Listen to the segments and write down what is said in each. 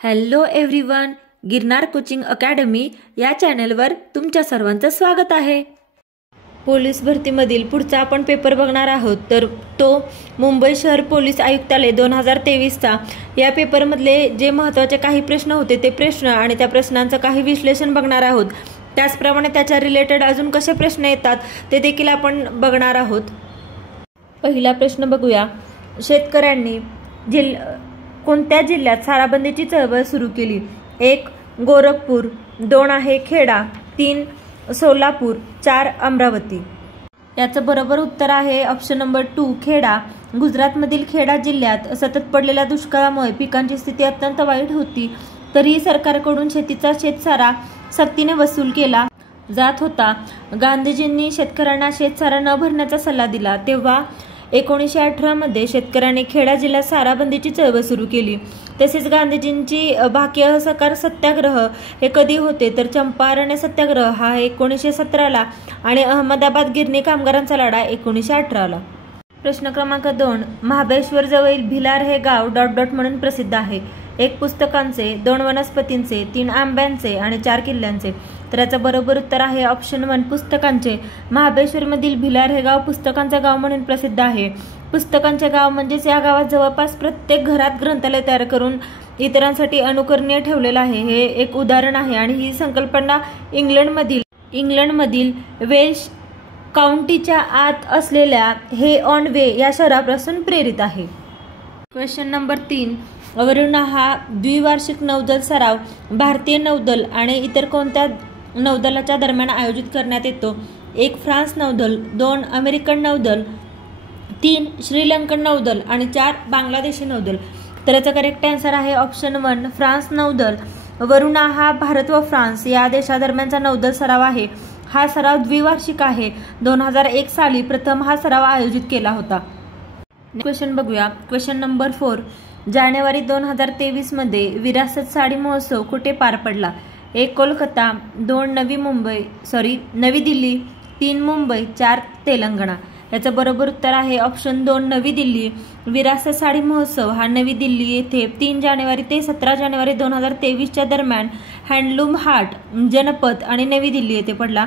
Hello everyone, Girnar coaching academy या चॅनलवर तुमच्या सर्वांचं स्वागत आहे। पोलीस भरतीमधील पुढचा आपण पेपर बघणार आहोत, तर तो मुंबई शहर पोलीस आयुक्तालय 2023चा। या पेपरमधले जे महत्त्वाचे काही प्रश्न होते ते प्रश्न आणि त्या प्रश्नांचं काही विश्लेषण बघणार आहोत। त्याचप्रमाणे त्याच्या रिलेटेड अजून कसे प्रश्न येतात ते देखील आपण बघणार आहोत। पहिला प्रश्न बघूया। शेतकऱ्यांनी कोणत्या जिल्ह्यात साराबंदीची चळवळ सुरू केली? 1 गोरखपूर, 2 आहे खेडा, 3 सोलापूर, 4 अमरावती। याचं बरोबर उत्तर आहे ऑप्शन नंबर 2 खेडा। गुजरातमधील खेडा जिल्ह्यात सतत पडलेल्या दुष्काळामुळे पिकांची स्थिती अत्यंत वाईट होती, तरीही सरकारकडून शेतीचा शेतसारा सक्तीने वसूल केला जात होता। गांधीजींनी शेतकऱ्यांना शेतसारा न भरण्याचा सल्ला दिला, तेव्हा 1918 मध्ये शेतकऱ्यांनी खेडा जिल्ह्यात साराबंदीची चळवळ सुरू केली। तसेच गांधीजींची बाकी असहकार सत्याग्रह हे कधी होते, तर चंपारण सत्याग्रह हा 1917ला आणि अहमदाबाद गिरणी कामगारांचा लढा 1918ला। प्रश्न क्रमांक 2 महाबळेश्वर जवळील भिलार हे गाव ... म्हणून प्रसिद्ध आहे। 1 पुस्तकांचे, 2 वनस्पतींचे, 3 आंब्यांचे आणि 4 किल्ल्यांचे। तर याचं बरोबर उत्तर आहे ऑप्शन 1 पुस्तकांचे। महाबळेश्वरमधील भिलार हे गाव पुस्तकांचे गाव म्हणून प्रसिद्ध आहे। पुस्तकांचे गाव म्हणजेच या गावात जवळपास प्रत्येक घरात ग्रंथालय तयार करून इतरांसाठी अनुकरणीय ठेवलेलं आहे, हे एक उदाहरण आहे। आणि ही संकल्पना इंग्लंडमधील वेल्श काउंटीच्या आत असलेल्या हे ऑन वे या शहरापासून प्रेरित आहे। क्वेश्चन नंबर 3 वरुणा हा द्विवार्षिक नौदल सराव भारतीय नौदल आणि इतर कोणत्या नौदलाच्या दरम्यान आयोजित करण्यात येतो? 1 फ्रान्स नौदल, 2 अमेरिकन नौदल, 3 श्रीलंकन नौदल आणि 4 बांगलादेशी नौदल। तर याचा करेक्ट आन्सर आहे ऑप्शन 1 फ्रान्स नौदल। वरुणा हा भारत व फ्रान्स या देशादरम्यानचा नौदल सराव आहे। हा सराव द्विवार्षिक आहे। 2001 साली प्रथम हा सराव आयोजित केला होता। क्वेश्चन बघूया। क्वेश्चन नंबर 4 जानेवारी 2023 मध्ये विरासत साडी महोत्सव कुठे पार पडला? 1 कोलकाता, 2 नवी दिल्ली, 3 मुंबई, 4 तेलंगणा। याचं बरोबर उत्तर आहे ऑप्शन 2 नवी दिल्ली। विरासत साडी महोत्सव हा नवी दिल्ली येथे 3 जानेवारी ते 17 जानेवारी 2023च्या दरम्यान हँडलूम हाट, जनपथ आणि नवी दिल्ली येथे पडला।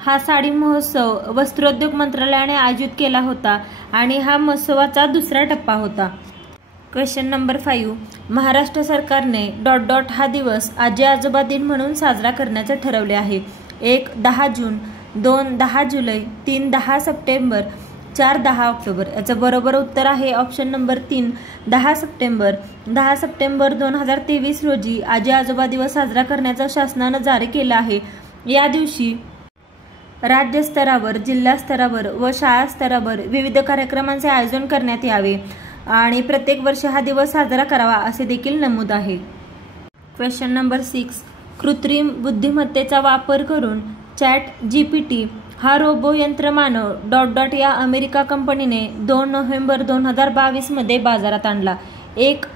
हा साडी महोत्सव वस्त्रोद्योग मंत्रालयाने आयोजित केला होता आणि हा महोत्सवाचा दुसरा टप्पा होता। क्वेश्चन नंबर 5 महाराष्ट्र सरकारने ... हा दिवस आजी आजोबा दिन म्हणून साजरा करण्याचे ठरवले आहे। 1 10 जून, 2 10 जुलै, 3 10 सप्टेंबर, 4 10 ऑक्टोबर। याचं बरोबर उत्तर आहे ऑप्शन नंबर 3 10 सप्टेंबर। 10 सप्टेंबर 2023 रोजी आजी आजोबा दिवस साजरा करण्याचा शासनाने जारी केला आहे। या दिवशी राज्य स्तरावर, जिल्हा स्तरावर व शाळा स्तरावर विविध कार्यक्रमांचे आयोजन करण्यात यावे आणि प्रत्येक वर्षी हा दिवस साजरा करावा असे देखील नमूद आहे। क्वेश्चन नंबर 6 कृत्रिम बुद्धिमत्तेचा वापर करून ChatGPT हा रोबो यंत्रमानव ... या अमेरिका कंपनीने 2 नोव्हेंबर 2022 मध्ये बाजारात आणला। 1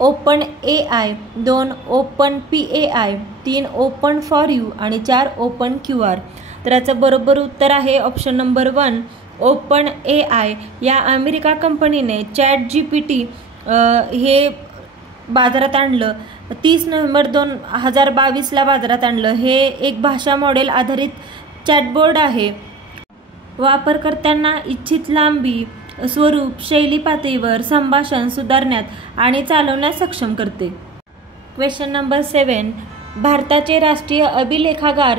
open AI, 2 open PAI, 3 open for you आणि 4 ओपन QR। तर याचं बरोबर उत्तर आहे ऑप्शन नंबर 1 ओपन AI या अमेरिका कंपनीने ChatGPT हे बाजारात आणलं। 30 नोव्हेंबर 2022ला बाजारात आणलं। हे एक भाषा मॉडेल आधारित चॅटबोर्ड आहे। वापरकर्त्यांना इच्छित लांबी, स्वरूप, शैली पातळीवर संभाषण सुधारण्यात आणि चालवण्यास सक्षम करते। क्वेश्चन नंबर 7 भारताचे राष्ट्रीय अभिलेखागार ...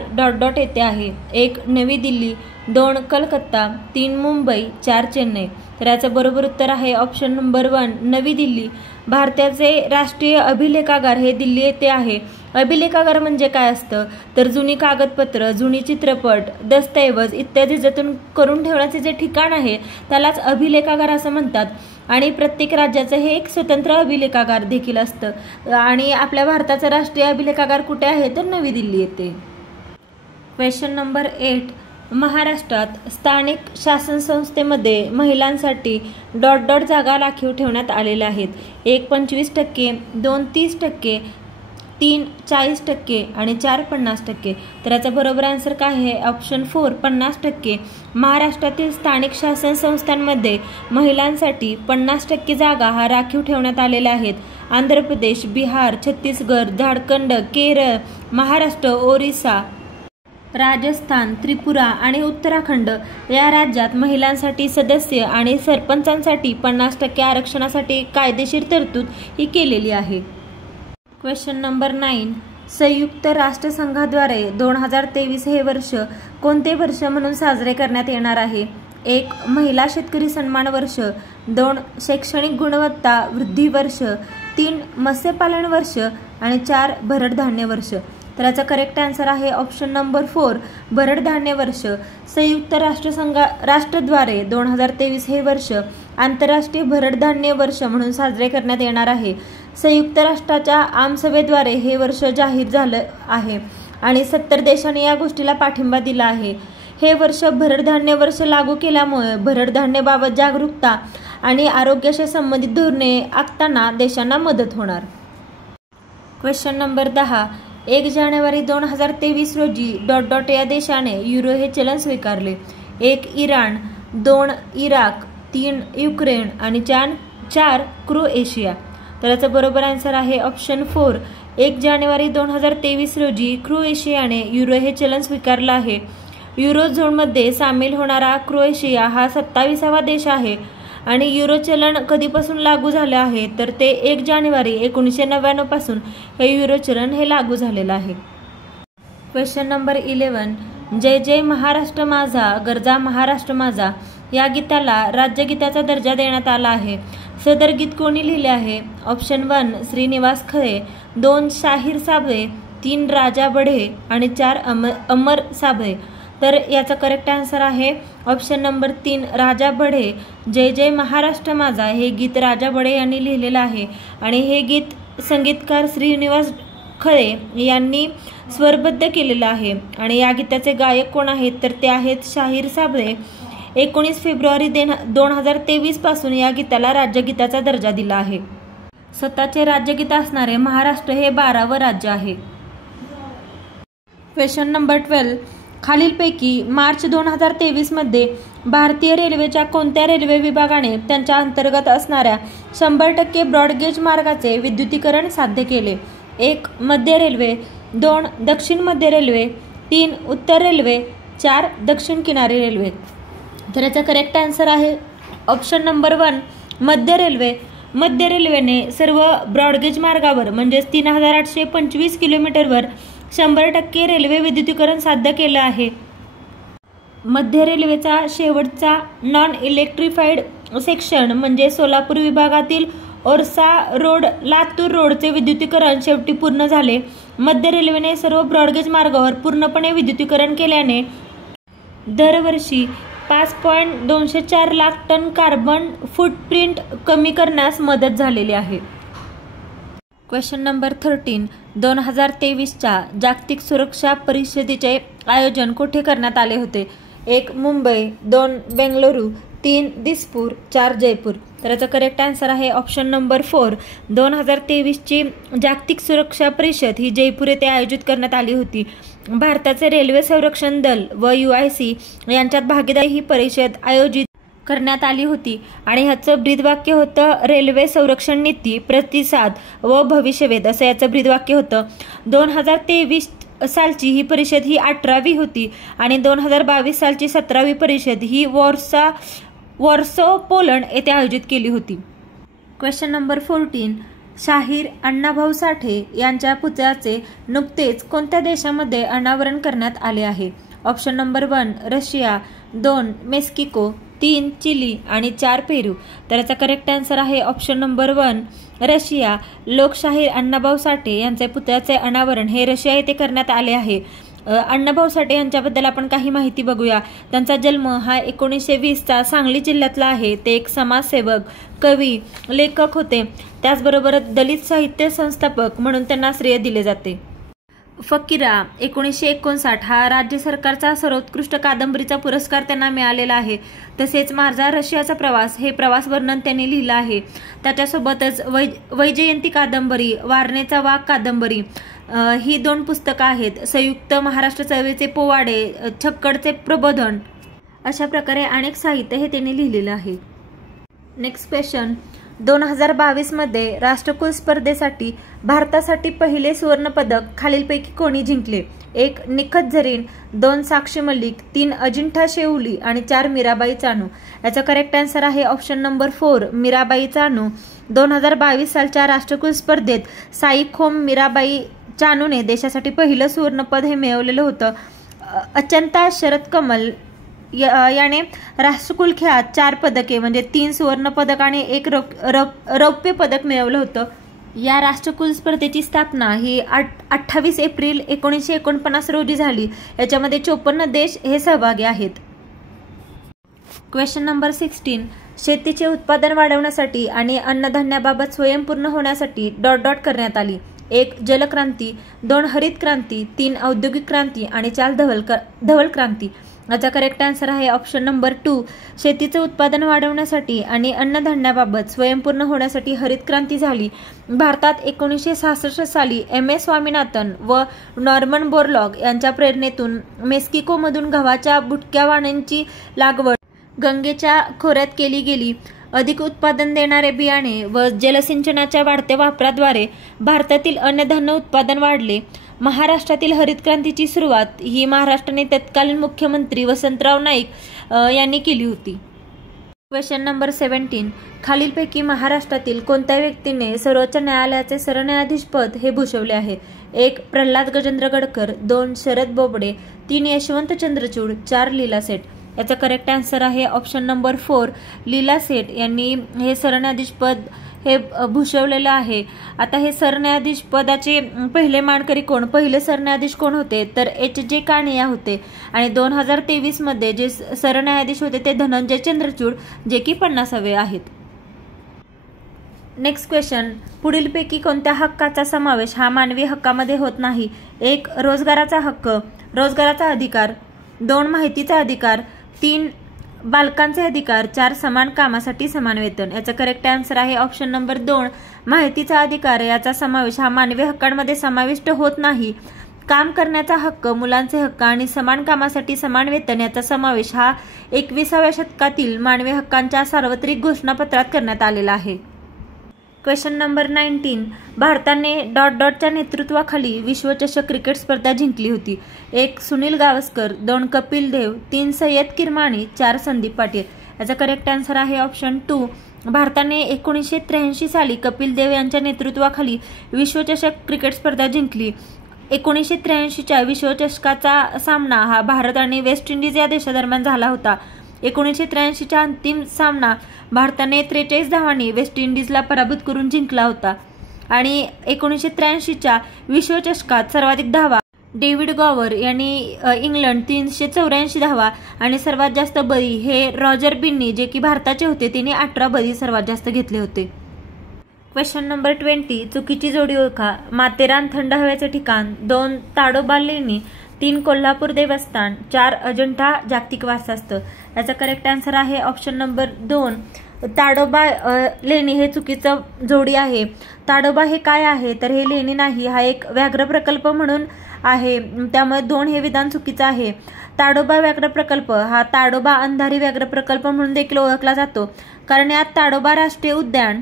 येथे आहे। 1 नवी दिल्ली, 2 कलकत्ता, 3 मुंबई, 4 चेन्नई। तर याचं बरोबर उत्तर आहे ऑप्शन नंबर 1 नवी दिल्ली। भारताचे राष्ट्रीय अभिलेखागार हे दिल्ली येथे आहे। अभिलेखागार म्हणजे काय असतं, तर जुनी कागदपत्र, जुनी चित्रपट, दस्तऐवज इत्यादी जतन करून ठेवण्याचे जे ठिकाण आहे त्यालाच अभिलेखागार असं म्हणतात। आणि प्रत्येक राज्याचं हे एक स्वतंत्र अभिलेखागार देखील असतं आणि आपल्या भारताचा राष्ट्रीय अभिलेखागार कुठे आहे, तर नवी दिल्ली येथे। क्वेश्चन नंबर 8 महाराष्ट्रात स्थानिक शासन संस्थेमध्ये महिलांसाठी ... जागा राखीव ठेवण्यात आलेल्या आहेत। 1 25%, 2 30%, 3 40% आणि 4 50%। तर याचा बरोबर आन्सर काय आहे ऑप्शन 4 50%। महाराष्ट्रातील स्थानिक शासन संस्थांमध्ये महिलांसाठी 50% जागा हा राखीव ठेवण्यात आलेल्या आहेत आंध्र प्रदेश, बिहार, छत्तीसगड, झारखंड, केरळ, महाराष्ट्र, ओरिसा, राजस्थान, त्रिपुरा आणि उत्तराखंड या राज्यात महिलांसाठी सदस्य आणि सरपंचांसाठी 50% आरक्षणासाठी कायदेशीर तरतूद ही केलेली आहे. Question number 9. संयुक्त राष्ट्रसंघाद्वारे 2023 हे वर्ष कोणते वर्ष म्हणून साजरे करण्यात येणार आहे? 1. महिला शेतकरी सन्मान वर्ष, 2. शैक्षणिक गुणवत्ता वृद्धी वर्ष, 3. मत्स्यपालन वर्ष आणि 4. भरडधान्य वर्ष. तर याचा करेक्ट आन्सर आहे ऑप्शन नंबर 4 भरडधान्य वर्ष. संयुक्त राष्ट्रद्वारे 2023 हे वर्ष आंतरराष्ट्रीय भरडधान्य वर्ष म्हणून साजरे करण्यात येणार आहे. संयुक्त राष्ट्राच्या आमसभेद्वारे हे वर्ष जाहीर झालं आहे आणि 70 देशांनी या गोष्टीला पाठिंबा दिला आहे. हे वर्ष भरडधान्य वर्ष लागू केल्यामुळे भरडधान्याबाबत जागरूकता आणि आरोग्याशी संबंधित धोरणे आखताना देशांना मदत होणार. Question number 10. 1 जानेवारी 2023 रोजी ... या देशाने युरो हे चलन स्वीकारले. 1 इराण, 2 इराक, 3 युक्रेन आणि 4 क्रोएशिया. तर याचा बरोबर आन्सर आहे ऑप्शन 4 1 जानेवारी 2023 रोजी क्रोएशियाने युरो हे चलन स्वीकारलं आहे. युरो झोनमध्ये सामील होणारा क्रोएशिया हा 27वा देश आहे आणि युरो चलन कधीपासून लागू झाले आहे तर ते 1 जानेवारी 1999 पासून हे युरो चलन हे लागू झालेलं आहे. Question number 11. जय जय महाराष्ट्र माझा गरजा महाराष्ट्र माझा या गीताला राज्यगीताचा दर्जा देण्यात आला आहे. सदर गीत कोणी लिहिले आहे? ऑप्शन 1 श्रीनिवास खळे, 2 शाहीर साबळे, 3 राजा बढे आणि 4 अमर साबळे. तर याचा करेक्ट आन्सर आहे ऑप्शन नंबर 3 राजा बढे. जय जय महाराष्ट्र माझा हे गीत राजा बढे यांनी लिहिलेलं आहे आणि हे गीत संगीतकार श्रीनिवास खळे यांनी स्वरबद्ध केलेलं आहे आणि या गीताचे गायक कोण आहेत तर ते आहेत शाहीर साबळे. 19 फेब्रुवारी 2023 पासून या गीताला राज्यगीताचा दर्जा दिला आहे. स्वतःचे राज्यगीत असणारे महाराष्ट्र हे 12वे राज्य आहे. Question number 12. खालीलपैकी मार्च 2023 मध्ये भारतीय रेल्वेच्या कोणत्या रेल्वे विभागाने त्यांच्या अंतर्गत असणाऱ्या 100% ब्रॉडगेज मार्गाचे विद्युतीकरण साध्य केले? 1 मध्य रेल्वे, 2 दक्षिण मध्य रेल्वे, 3 उत्तर रेल्वे, 4 दक्षिण किनारी रेल्वे. तर याचा करेक्ट आन्सर आहे ऑप्शन नंबर 1 मध्य रेल्वे. मध्य रेल्वेने सर्व ब्रॉडगेज मार्गावर म्हणजेच 3825 किलोमीटरवर 100% रेल्वे विद्युतीकरण साध्य केलं आहे. मध्य रेल्वेचा शेवटचा नॉन इलेक्ट्रिफाईड सेक्शन म्हणजे सोलापूर विभागातील ओरसा रोड लातूर रोडचे विद्युतीकरण शेवटी पूर्ण झाले. मध्य रेल्वेने सर्व ब्रॉडगेज मार्गावर पूर्णपणे विद्युतीकरण केल्याने दरवर्षी 5.204 लाख टन कार्बन फूटप्रिंट कमी करण्यास मदत झालेली आहे. Question number 13. 2023च्या जागतिक सुरक्षा परिषदेचे आयोजन कुठे करण्यात आले होते? 1 मुंबई, 2 बेंगळुरू, 3 दिसपूर, 4 जयपूर. तर याचा करेक्ट आन्सर आहे ऑप्शन नंबर 4 2023ची जागतिक सुरक्षा परिषद ही जयपूर येथे आयोजित करण्यात आली होती. भारताचे रेल्वे संरक्षण दल व UIC यांच्यात भागीदारी ही परिषद आयोजित करण्यात आली होती आणि ह्याचं ब्रीदवाक्य होतं रेल्वे संरक्षण नीती प्रतिसाद व भविष्यवेध असं याचं ब्रीदवाक्य होतं. 2023 सालची ही परिषद ही 18वी होती आणि 2022 सालची 17वी परिषद ही वॉर्सो पोलंड येथे आयोजित केली होती. Question number 14. शाहीर अण्णाभाऊ साठे यांच्या पुतळ्याचे नुकतेच कोणत्या देशामध्ये अनावरण करण्यात आले आहे? Option number 1 Russia, 2 Mexico, 3 Chile आणि 4 पेरू. तर याचा करेक्ट आन्सर आहे ऑप्शन नंबर 1 रशिया. लोकशाहीर अण्णाभाऊ साठे यांचे पुतळ्याचे अनावरण हे रशिया येथे करण्यात आले आहे. अण्णाभाऊ साठे यांच्याबद्दल आपण काही माहिती बघूया. त्यांचा जन्म हा 1920चा सांगली जिल्ह्यातला आहे. ते एक समाजसेवक, कवी, लेखक होते. त्याचबरोबर दलित साहित्य संस्थापक म्हणून त्यांना श्रेय दिले जाते. फकीरा 1959 हा राज्य सरकारचा सर्वोत्कृष्ट कादंबरीचा पुरस्कार त्यांना मिळालेला आहे. तसेच माझा रशियाचा प्रवास हे प्रवास वर्णन त्यांनी लिहिलं आहे. त्याच्यासोबतच वैजयंती कादंबरी, वारणेचा वाघ कादंबरी ही 2 पुस्तकं आहेत. संयुक्त महाराष्ट्र चळवळीचे पोवाडे, छक्कडचे प्रबोधन अशा प्रकारे अनेक साहित्य हे त्यांनी लिहिलेलं आहे. Next question. 2022 मध्ये राष्ट्रकुल स्पर्धेसाठी भारतासाठी पहिले सुवर्ण पदक खालीलपैकी कोणी जिंकले? 1 निखत झरीन, 2 साक्षी मलिक, 3 अजिंठा शेउली आणि 4 मीराबाई चानू. याचा करेक्ट आन्सर आहे ऑप्शन नंबर 4 मीराबाई चानू. 2022 सालच्या राष्ट्रकुल स्पर्धेत साईखोम मीराबाई चानूने देशासाठी पहिलं सुवर्णपद हे मिळवलेलं होतं. अचंता शरद कमल याने राष्ट्रकुल खेळात 4 पदके म्हणजे 3 सुवर्ण पदक आणि 1 रौप्य पदक मिळवलं होतं. या राष्ट्रकुल स्पर्धेची स्थापना ही 28 एप्रिल 1949 रोजी झाली. याच्यामध्ये 54 देश हे सहभागी आहेत. Question number 16. शेतीचे उत्पादन वाढवण्यासाठी आणि अन्नधान्याबाबत स्वयंपूर्ण होण्यासाठी डॉट डॉट करण्यात आली. 1 जलक्रांती, 2 हरित क्रांती, 3 औद्योगिक क्रांती आणि 4 धवल क्रांती. याचा करेक्ट आन्सर आहे ऑप्शन नंबर 2 शेतीचे उत्पादन वाढवण्यासाठी आणि अन्नधान्याबाबत स्वयंपूर्ण होण्यासाठी हरित क्रांती झाली. भारतात 1966 साली MS स्वामीनाथन व नॉर्मन बोरलॉग यांच्या प्रेरणेतून मेक्सिकोमधून गव्हाच्या बुटक्या वाणांची लागवड गंगेच्या खोऱ्यात केली गेली. अधिक उत्पादन देणारे बियाणे व जलसिंचनाच्या वाढत्या वापराद्वारे भारतातील अन्नधान्य उत्पादन वाढले. महाराष्ट्रातील हरित क्रांतीची सुरुवात ही महाराष्ट्राने तत्कालीन मुख्यमंत्री वसंतराव नाईक यांनी केली होती. Question number 17. खालीलपैकी महाराष्ट्रातील कोणत्या व्यक्तीने सर्वोच्च न्यायालयाचे सरन्यायाधीश पद हे भूषवले आहे? 1 प्रल्हाद गजेंद्र गडकर, 2 शरद बोबडे, 3 यशवंत चंद्रचूड, 4 लीला सेठ. याचा करेक्ट आन्सर आहे ऑप्शन नंबर 4 लीला सेठ यांनी हे सरन्यायाधीश पद हे भूषवलेलं आहे. आता हे सरन्यायाधीश पदाचे पहिले मानकरी कोण, पहिले सरन्यायाधीश कोण होते तर HJ कानिया होते. आणि 2023 मध्ये जे सरन्यायाधीश होते ते धनंजय चंद्रचूड जे की 50वे आहेत. Next question. पुढीलपैकी कोणत्या हक्काचा समावेश हा मानवी हक्कामध्ये होत नाही? 1 रोजगाराचा हक्क, रोजगाराचा अधिकार, 2 माहितीचा अधिकार, 3 बालकांचे अधिकार, 4 समान कामासाठी समान वेतन. याचा करेक्ट आन्सर आहे ऑप्शन नंबर 2 माहितीचा अधिकार. याचा समावेश हा मानवी हक्कांमध्ये समाविष्ट होत नाही. काम करण्याचा हक्क, मुलांचे हक्क आणि समान कामासाठी समान वेतन याचा समावेश हा 21व्या शतकातील मानवी हक्कांच्या सार्वत्रिक घोषणापत्रात करण्यात आलेला आहे. Question number 19. भारताने डॉट डॉटच्या नेतृत्वाखाली विश्वचषक क्रिकेट स्पर्धा जिंकली होती. 1 सुनील गावस्कर, 2 कपिल देव, 3 सय्यद किरमाणी, 4 संदीप पाटील. याचा करेक्ट आन्सर आहे ऑप्शन 2 भारताने 1983 साली कपिल देव यांच्या नेतृत्वाखाली विश्वचषक क्रिकेट स्पर्धा जिंकली. 1983च्या विश्वचषकाचा सामना हा भारत आणि वेस्ट इंडिज या देशादरम्यान झाला होता. 1983च्या अंतिम सामना भारताने 43 धावांनी वेस्ट इंडिजला पराभूत करून जिंकला होता. आणि 1983च्या विश्वचषकात सर्वाधिक धावा डेव्हिड गॉवर यांनी इंग्लंड 384 धावा आणि सर्वात जास्त बळी हे रॉजर बिन्नी जे की भारताचे होते त्यांनी 18 बळी सर्वात जास्त घेतले होते. Question number 20. चुकीची जोडी ओळखा. माथेरान थंड हवेचे ठिकाण, 2 ताडोबा लेणी, 3 कोल्हापूर देवस्थान, 4 अजिंठा जागतिक वारसा स्थळ. याचा करेक्ट आन्सर आहे ऑप्शन नंबर 2 ताडोबा लेणी हे चुकीचं जोडी आहे. ताडोबा हे काय आहे तर हे लेणी नाही, हा एक व्याघ्र प्रकल्प म्हणून आहे, त्यामुळे 2 हे विधान चुकीचं आहे. ताडोबा व्याघ्र प्रकल्प हा ताडोबा अंधारी व्याघ्र प्रकल्प म्हणून देखील ओळखला जातो कारण यात ताडोबा राष्ट्रीय उद्यान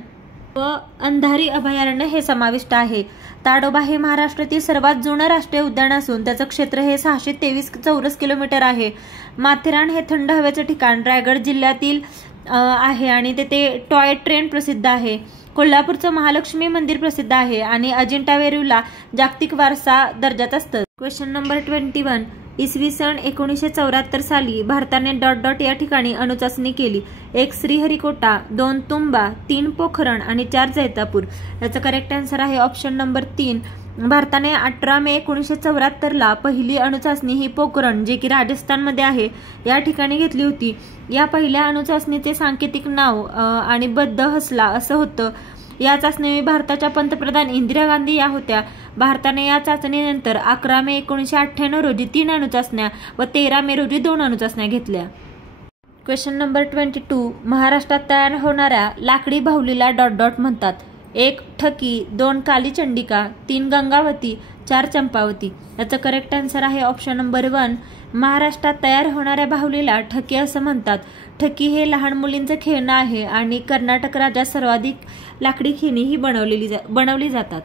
व अंधारी अभयारण्य हे समाविष्ट आहे. ताडोबा हे महाराष्ट्रातील सर्वात जुनं राष्ट्रीय उद्यान असून त्याचं क्षेत्र हे 623 चौरस किलोमीटर आहे. माथेरान हे थंड हवेचे ठिकाण रायगड जिल्ह्यातील आहे आणि तेथे टॉय ट्रेन प्रसिद्ध आहे. कोल्हापूरचं महालक्ष्मी मंदिर प्रसिद्ध आहे आणि अजिंठा वेरूळला जागतिक वारसा दर्जात असतं. Question number 21. इसवी सन 1974 साली भारताने डॉट डॉट या ठिकाणी अणुचाचणी केली. 1 श्रीहरिकोटा, 2 तुंबा, 3 पोखरण आणि 4 जैतापूर. याचा करेक्ट आन्सर आहे ऑप्शन नंबर 3 भारताने 18 मे 1974 पहिली अणुचाचणी ही पोखरण जे की राजस्थानमध्ये आहे या ठिकाणी घेतली होती. या पहिल्या अणुचाचणीचे सांकेतिक नाव आणि बद्द हसला असं होतं. या चाचणीवेळी भारताच्या पंतप्रधान इंदिरा गांधी या होत्या. भारताने या चाचणीनंतर 11 मे 1998 रोजी 3 अणुचाचण्या व 13 मे रोजी 2 अणुचाचण्या घेतल्या. Question number 22. महाराष्ट्रात तयार होणाऱ्या लाकडी बाहुलीला डॉट डॉट म्हणतात. 1 ठकी, 2 काली चंडिका, 3 गंगावती, 4 चंपावती. याचं करेक्ट आन्सर आहे ऑप्शन नंबर 1 महाराष्ट्रात तयार होणाऱ्या बाहुलीला ठकी असं म्हणतात. ठकी हे लहान मुलींचं खेळणं आहे आणि कर्नाटक राज्यात सर्वाधिक लाकडी खेळणी ही बनवली जातात.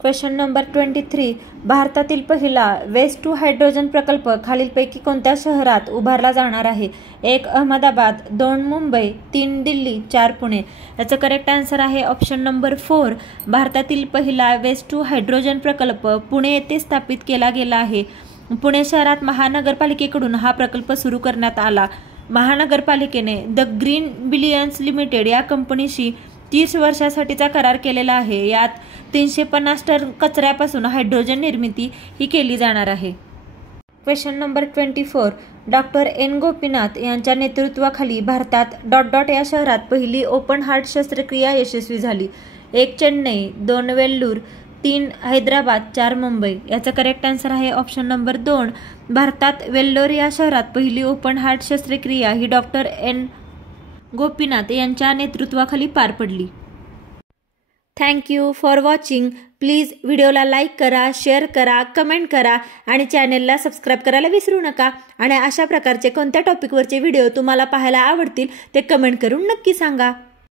Question number 23. भारतातील पहिला वेस्ट टू हायड्रोजन प्रकल्प खालीलपैकी कोणत्या शहरात उभारला जाणार आहे? 1. अहमदाबाद, 2. मुंबई, 3. दिल्ली, 4. पुणे. याचं करेक्ट आन्सर आहे ऑप्शन नंबर 4. भारतातील पहिला वेस्ट टू हायड्रोजन प्रकल्प पुणे येथे स्थापित केला गेला आहे. पुणे शहरात महानगरपालिकेकडून हा प्रकल्प सुरू करण्यात आला. महानगरपालिकेने द ग्रीन बिलियन्स लिमिटेड या कंपनीशी 30 वर्षासाठीचा करार केलेला आहे. यात 350 टन कचऱ्यापासून हायड्रोजन निर्मिती ही केली जाणार आहे. Question number 24. Doctor N Gopinath यांच्या नेतृत्वाखाली भारतात या शहरात पहिली ओपन हार्ट शस्त्रक्रिया यशस्वी झाली. 1. चेन्नई, 2. वेल्लूर, 3. हैदराबाद, 4. मुंबई. याचा करेक्ट आन्सर आहे ऑप्शन नंबर 2. भारतात वेल्लोर या शहरात पहिली ओपन हार्ट शस्त्रक्रिया ही डॉक्टर एन गोपीनाथ यांच्या नेतृत्वाखाली पार पडली. Thank you for watching. Please व्हिडिओला लाईक करा, शेअर करा, कमेंट करा आणि चॅनेलला सबस्क्राईब करायला विसरू नका. आणि अशा प्रकारचे कोणत्या टॉपिकवरचे व्हिडिओ तुम्हाला पाहायला आवडतील ते कमेंट करून नक्की सांगा.